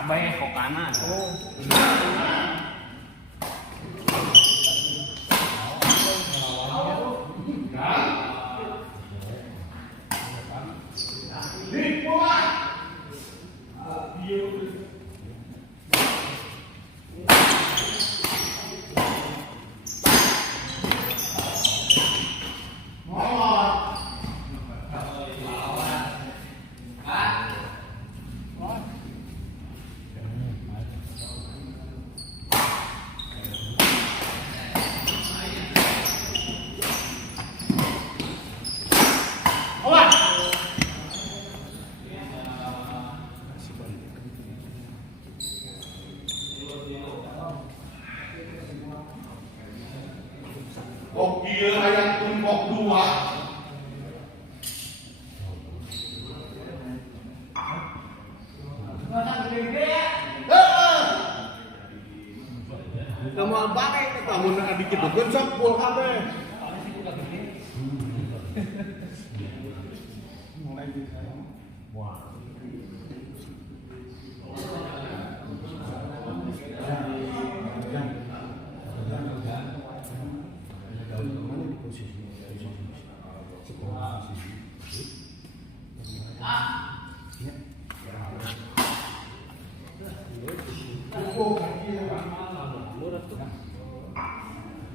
kabeh kok kanan. Kok iya ayat tumpok dua. Kamu pakai kamu nak dikit bukan sepul kabeh. Wah.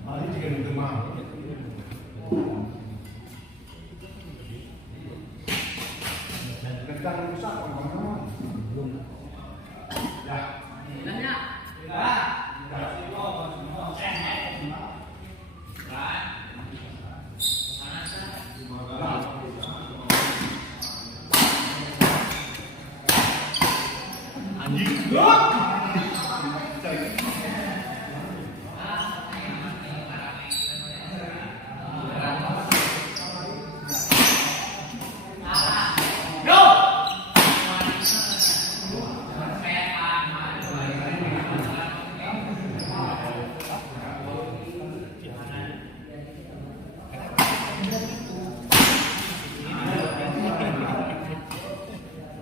Mari jika diterima. Nekan rusak orang-orang. Belum. Ya. Nanya. Anjing.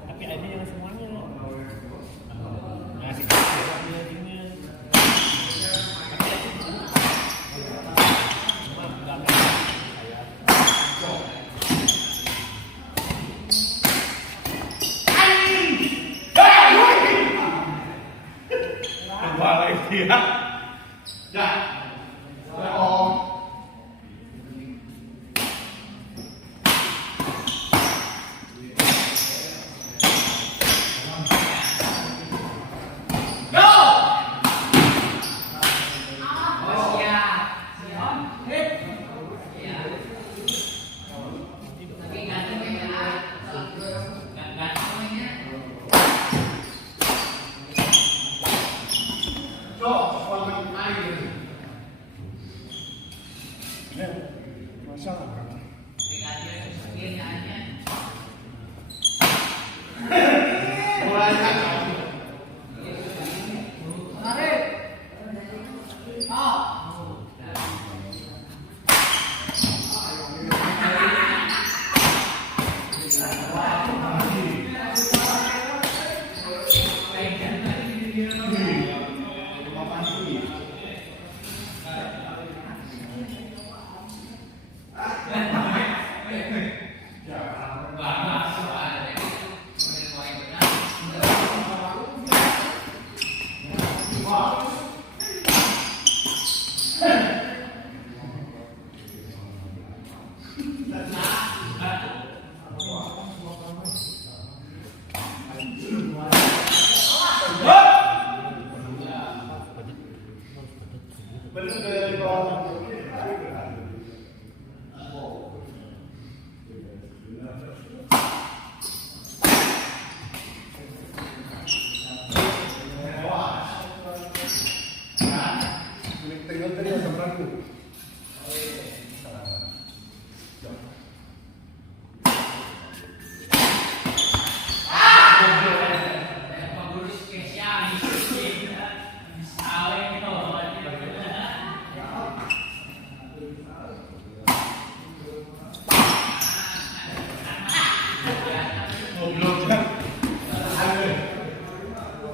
Tapi ada yang semuanya. Ngasih lagi ya. Ya. Om. Masalah.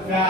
Ya.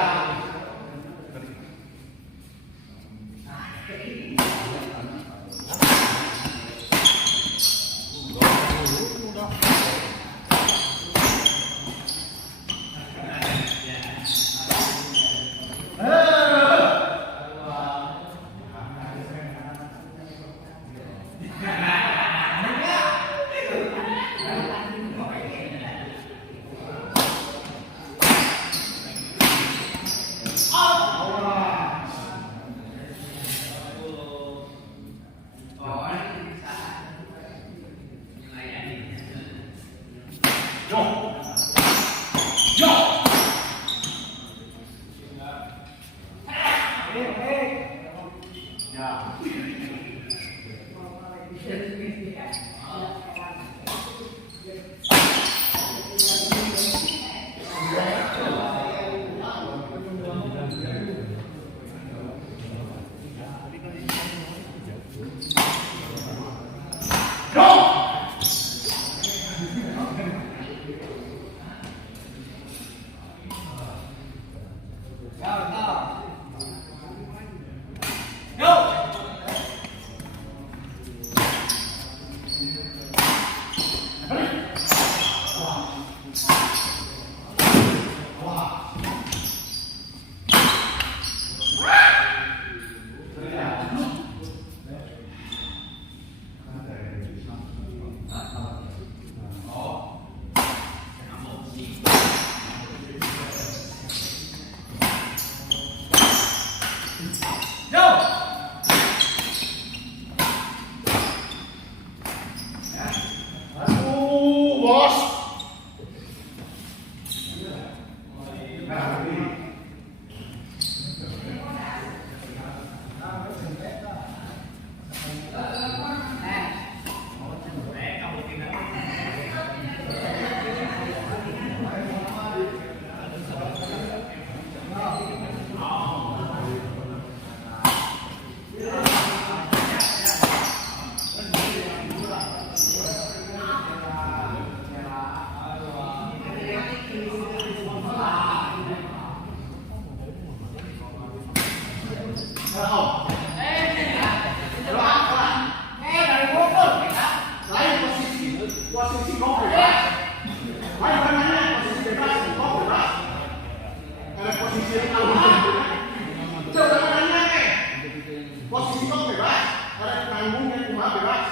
Posisi kok bebas. Ada tanggungnya cuma bebas.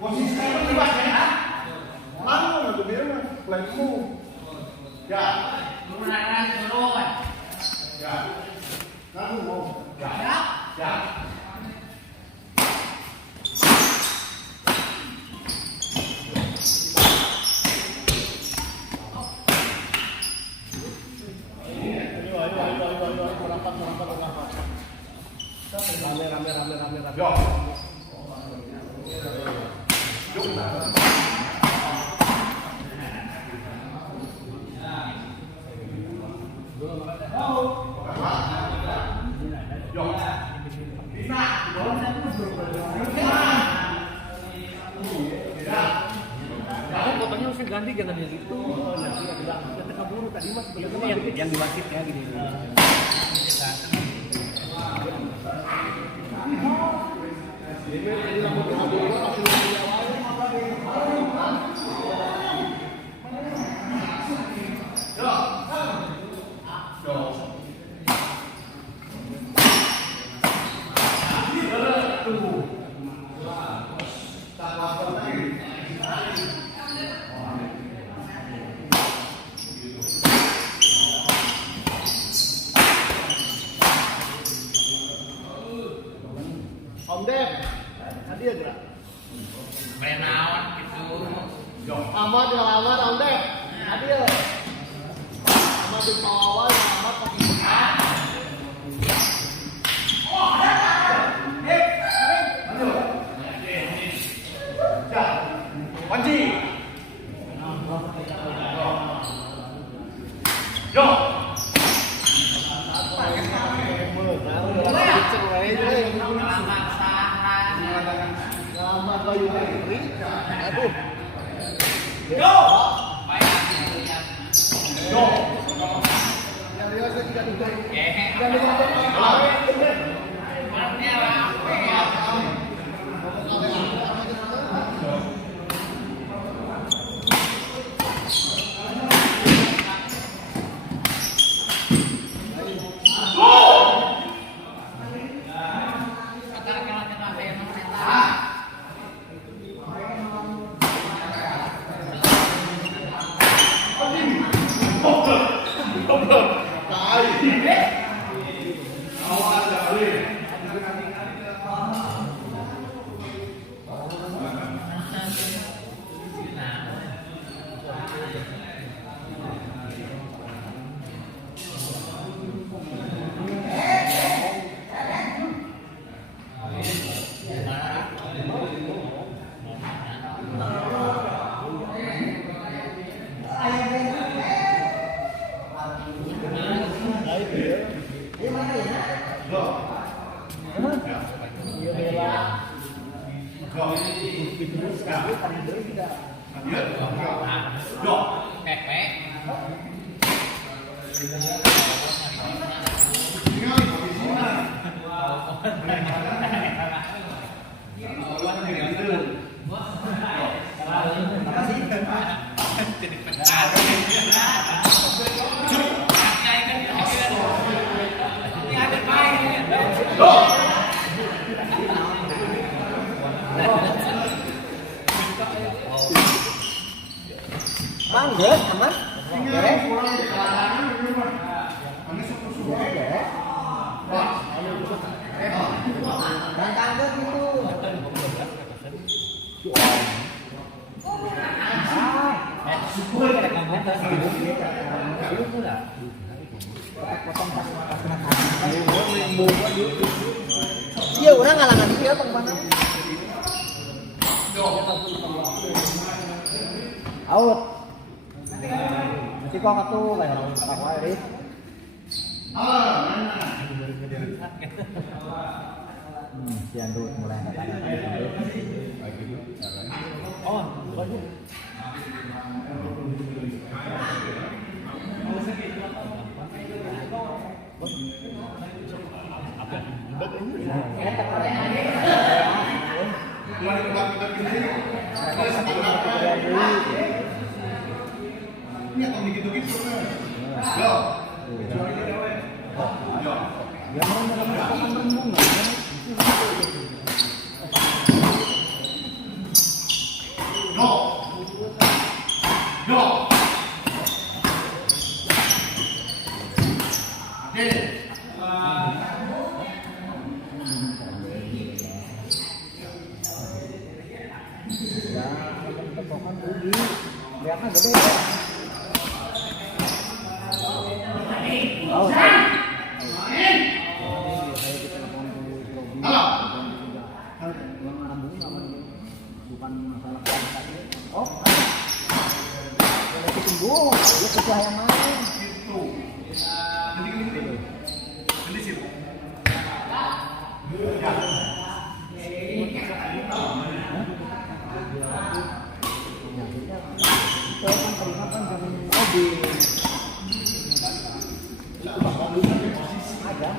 Posisi saya bebas ya. Lalu itu dia mah planmu. Ya. Ya. Kamu mau. Ya. Ya. Rame. Yo. Fotonya harus ganti jangan yang itu. Kita keburu tadi mas sebenarnya yang di wasit ya gini. Ini lampu kabur masih di awal. Om Dep, hadiah gerak. Penawan gitu. Amat yang lama Om Dep, hadiah. Amat di awal, amat pakai besar. Panji. Yo. Lama kayu negeri. Aduh. Yo. Yo. Yang biasa tidak duga. Mangga, aman? Tangga gitu. Iya, orang ngalangan dia kemana? Out. Nanti kok tuh kayak orang tawa ini. Sian tuh mulai katakan. Oh, bagus. Apa? Mulai kebangkitan gini. Terus apa? Ini atau gitu-gitu kan? Yo. Yo. Ya mau melakukan renungan. Yo. Yo. Oke. Ya, tepokan rugi. Lihatnya gede ya. Oh, bukan masalah oh, kalau tumbuh, dia ketua yang main. Itu. Ini sih. Ya. Itu kan terima kan jamin mobil. Ada.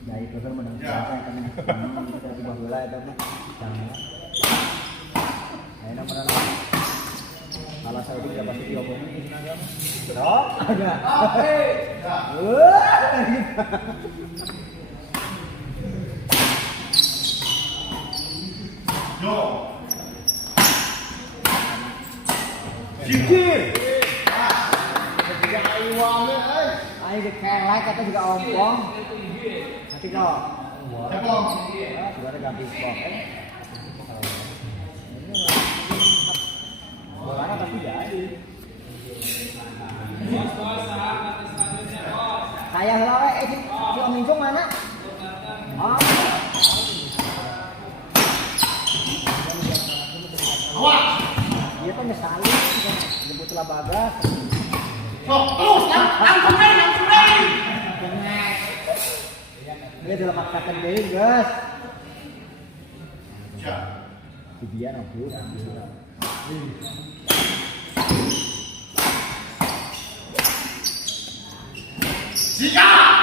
Ya itu kan menang siapa kan kita ubah bola itu mah jangan. Ayo nomor kalau saya tidak pasti diomongin terus ada. Yo. Sikir. Ketiga iwangnya, Ayo dikelek kata juga ompong. Nanti kok. Cekong. Sudah ada ganti spot. Bolanya tapi jadi. Saya lawe si Om Mincung mana? Oh. Awas. Dia kan ngesalin jemput lah bagas. Sok, terus langsung main. Dia dalam paksakan deh, guys. Ya. Dia nanti. Siap.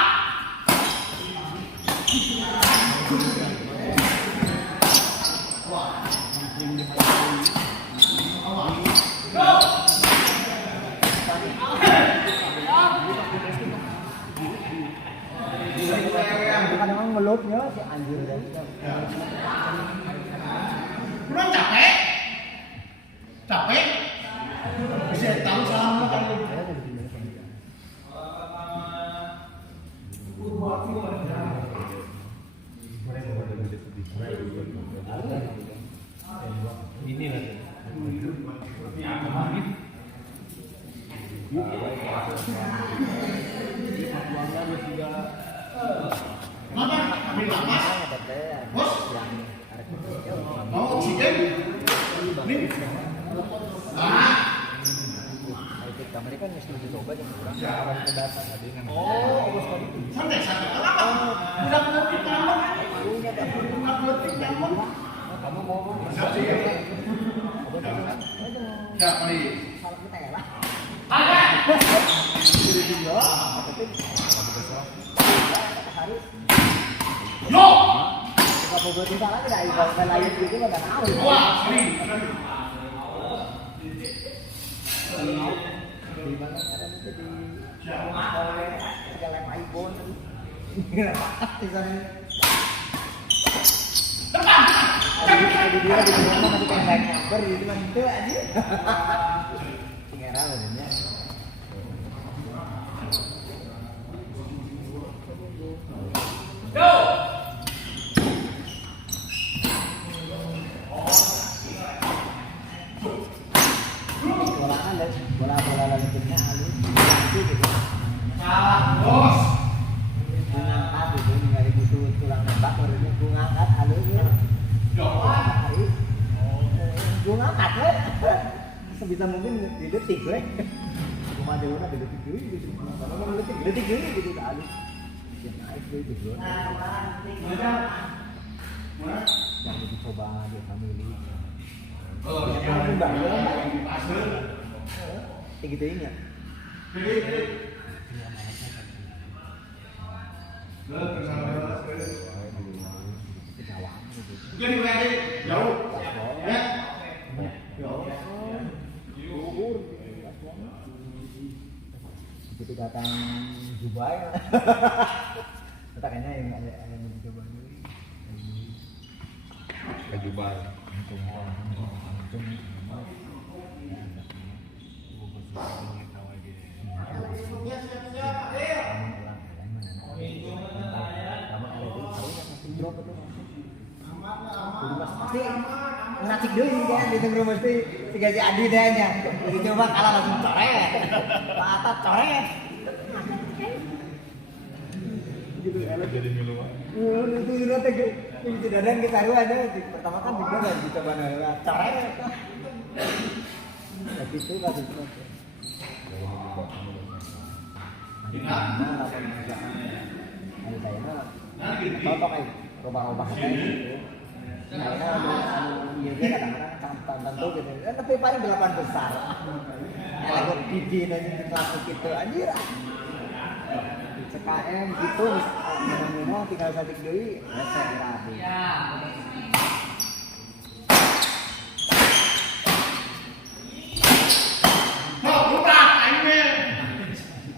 Kadang ngelupnya si anjir deh. Belum capek? Capek? Bisa tahu sama kan? Ini lah. Mana? Ambil lapas. Bos. Mau oksigen? Nih. Kamar kan mesti dicoba jam kurang orang kedatangan tadi kan. Santai. Kenapa? Udah ngerti nyamuk. Udah ngerti nyamuk. Kamu mau Ya, mari. salah kita ya lah. Yo. Kalau buat kita lagi dari kalau lain gitu nggak tahu. Wah, mari. Di mana ada itu di segala iPhone. Ada dia di mana masih kayak naik number gitu kan itu aja. Ngerang adanya. Bola lelutnya halus. Gitu. Bos. Ngangkat itu nggak dibutuh tulang nembak barunya gue ngangkat halus ya. Yo. Gue ngangkat ya. Sebisa mungkin di detik gue. Cuma ada orang di detik dulu gitu. Kalau mau detik dulu gitu halus. Ya naik gitu bro. Yang dicoba aja family. Gitu ingat. Jauh. Ya. Begitu datang Dubai, kayaknya yang ada yang dicoba dulu. Ke Dubai. Pasti ngasih dulu kan di tengah mesti tiga si Adi dehnya. Jadi coba kalah langsung coret. Patah coret. Gitu elok Jadi minuman. itu nanti yang tidak ada yang kita aja pertama kan juga nggak dicoba nela coret. Ya gitu lah gitu. Gimana apa misalkan ada saya contoh kayak robah-robah kayak gitu. Karena iya kadang-kadang tentu gitu. Tapi paling 8 besar. Kalau bikin aja langsung gitu anjir. CKM gitu ngomong tinggal sadik deui rese rabi. Goblok aing.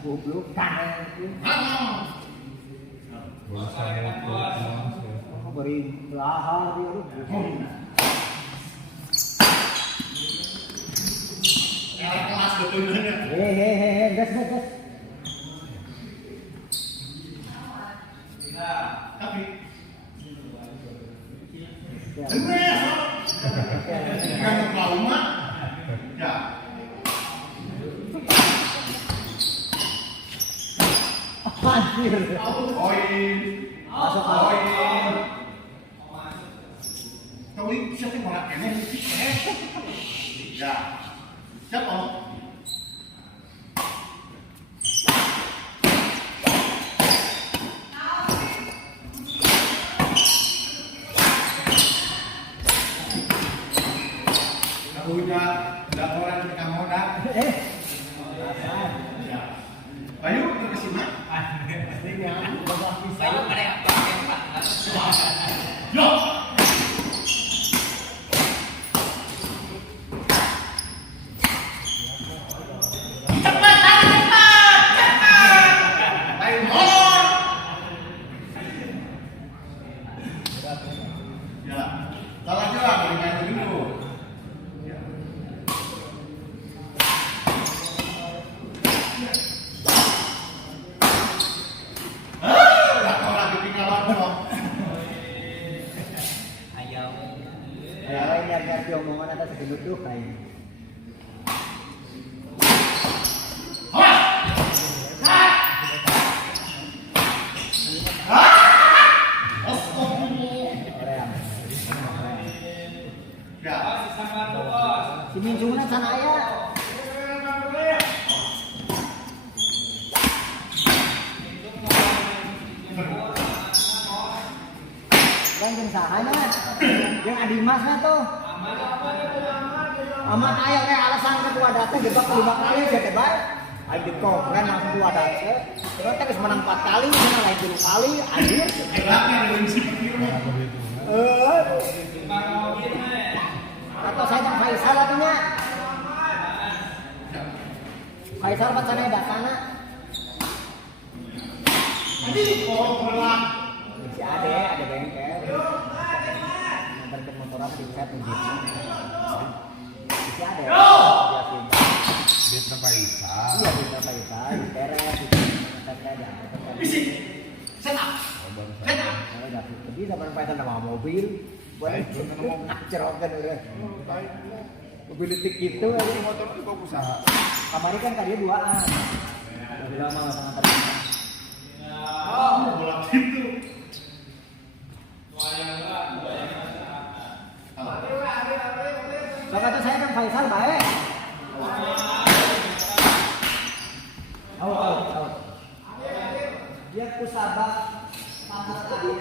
Goblok kan. Beri lahar dia lu. Kelas betulnya. Hehehe, gas. Tapi Ya. kan bau mah. Ya. Anjir. Poin. Masuk Poin. Tahu ini siapa yang malah kene? Ya. Siapa? Punya laporan ke Kamoda. Bayu ke sini. Bayu ada yang Yo. Bayu molor. Ya. Salah juga dari main dulu. Ya, nyari omongan atas gendut tuh kayak. Si Minjungna sana aya. Yang jeung sahana? Yang Adimas na tuh. Amat aya kayak alasan kedua datang gebak 5 kali jadi baik. Ayo dikongren langsung dua datang. Terus teh geus menang 4 kali, sana lain 3 kali anjir. Atau saya Bang Faisal atunya. Faisal pacana datana. Si ada bengkel. Nganter motor apa di chat gitu. Si ada. Dia tempat Isa. Iya di Faisal, di teres di ada. Bisik. Senang. Senang. Jadi sama Faisal nama mobil. Boleh ngomong cerokan udah. Mobil letik gitu aja. Motor itu bagus usaha. Kamari kan kali duaan. Udah lama sangat terkenal. Bola gitu. So kata saya kan Faisal baik. Out. Dia kusabak pasar tadi.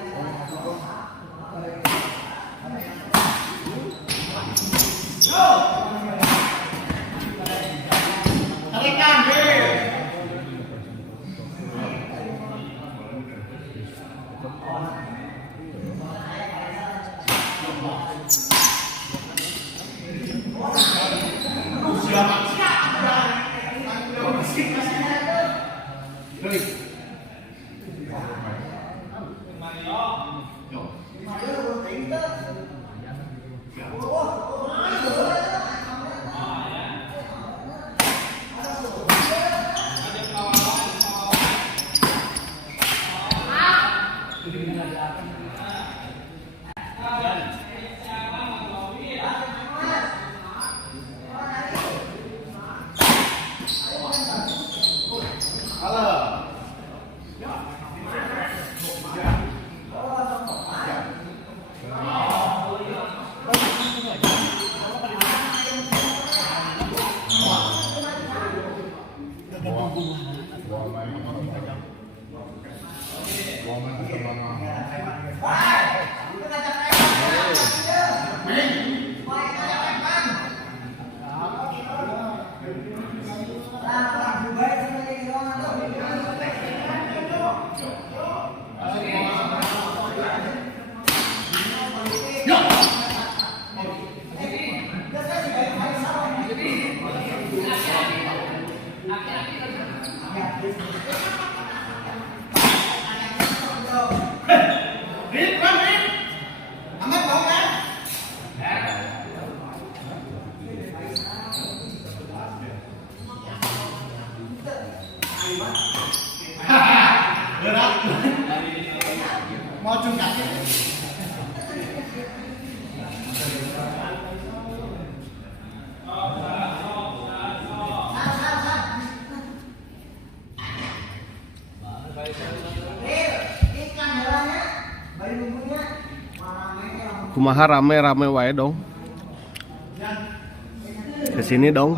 Mau cungkat. Kumaha rame-rame wae dong. Kesini dong.